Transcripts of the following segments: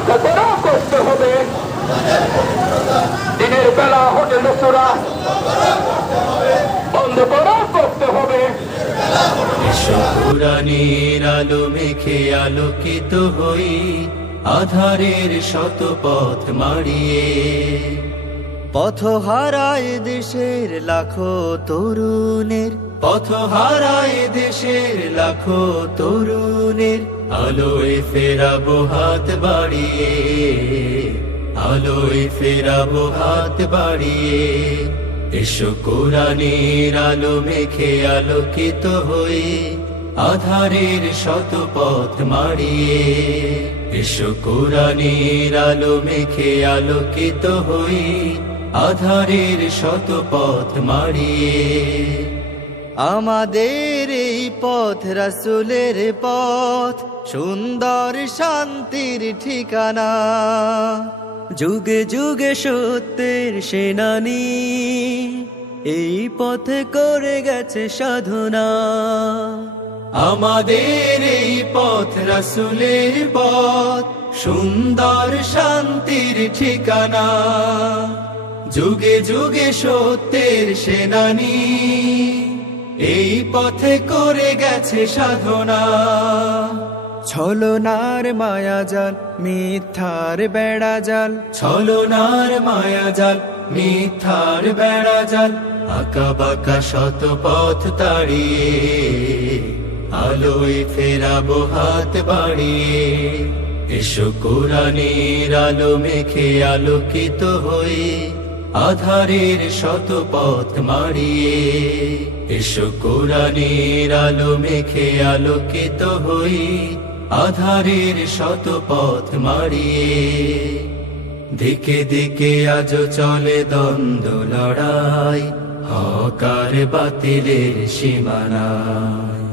রক্ষা করা করতে হবে। দিনের বেলা হোটেল রেস্তোরাঁ বন্ধ করা করতে হবে। এসো কুরআনের আলো মেখে আলোকিত হই, আধারের শত পথ মাড়িয়ে। পথ হারায় দেশের লাখো তরুণের, পথ হারায় দেশের লাখো তরুণের, আলোয় ফেরাবো হাত বাড়িয়ে, আলোয় ফেরাবো হাত বাড়িয়ে। এসো কুরআনের আলো মেখে আলোকিত হই, আধারের শত পথ মাড়িয়ে। এসো কুরআনের আলো মেখে আলোকিত হই, আধারের শত পথ মাড়িয়ে। আমাদের এই পথ রাসূলের পথ, সুন্দর শান্তির ঠিকানা। যুগে যুগে সত্যের সেনানী, এই পথে করে গেছে সাধনা। আমাদের এই পথ রাসূলের পথ, সুন্দর শান্তির ঠিকানা। যুগে যুগে সত্যের সেনানী, এই পথে করে গেছে সাধনা। ছলনার মায়াজাল মিথ্যার বেড়াজাল, ছলনার মায়াজাল মিথ্যার বেড়াজাল, আঁকা বাঁকা শত পথ তাড়িয়ে, আলোয় ফেরাবো হাত বাড়িয়ে। এসো কুরআনের আলো মেখে আলোকিত হই, আধারের শত পথ মাড়িয়ে। এসো কুরআনের আলো মেখে আলোকিত হই, আধারের শত পথ মাড়িয়ে। দিকে দিকে আজ চলে দ্বন্দ্ব লড়াই, হক আর বাতিলের সীমানায়।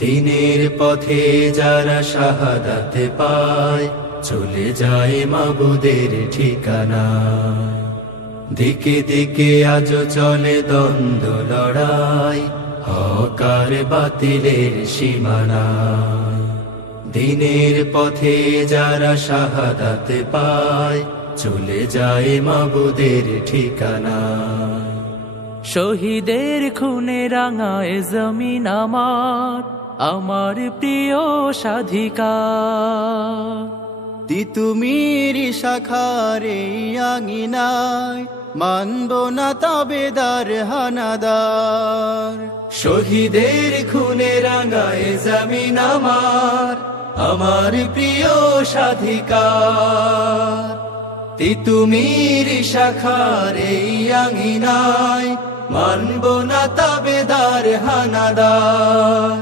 দিনের পথে যারা শাহাদাত পায়, চলে যায় মাবুদের ঠিকানায়। দিকে দিকে আজ চলে দ্বন্দ্ব লড়াই, হক আর বাতিলের সীমানায়। দিনের পথে যারা শাহাদাত পায়, চলে যায় মাবুদের ঠিকানায়। শহীদের খুনে রাঙায় জমিন আমার, আমার প্রিয় স্বাধিকা। তিতুমির শাখারে আঙিনায়, মানব না তাবেদার হানাদার। শহীদের খুনে রাঙায় জমিন আমার, আমার প্রিয় স্বাধিকার। তিতুমির শাখার এই আঙিনায়, মানব না তাবেদার হানাদার।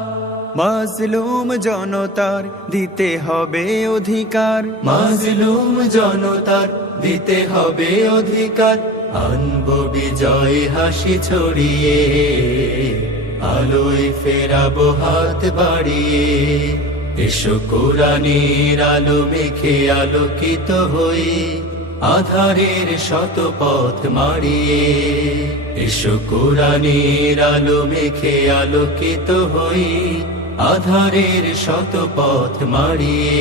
মাজলুম জনতার দিতে হবে অধিকার, মাজলুম জনতার দিতে হবে অধিকার। আনব বিজয় হাসি ছড়িয়ে, আলোয় ফেরাবো হাত বাড়িয়ে। এসো কুরআনের আলো মেখে আলোকিত হই, আধারের শত পথ মাড়িয়ে। এসো কুরআনের আলো মেখে আলোকিত হই, আধারের শত পথ মাড়িয়ে।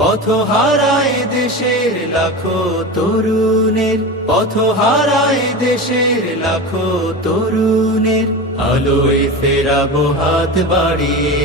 পথ হারায় দেশের লাখো তরুণের, পথ হারায় দেশের লাখো তরুণের, আলোয় ফেরাবো হাত বাড়িয়ে।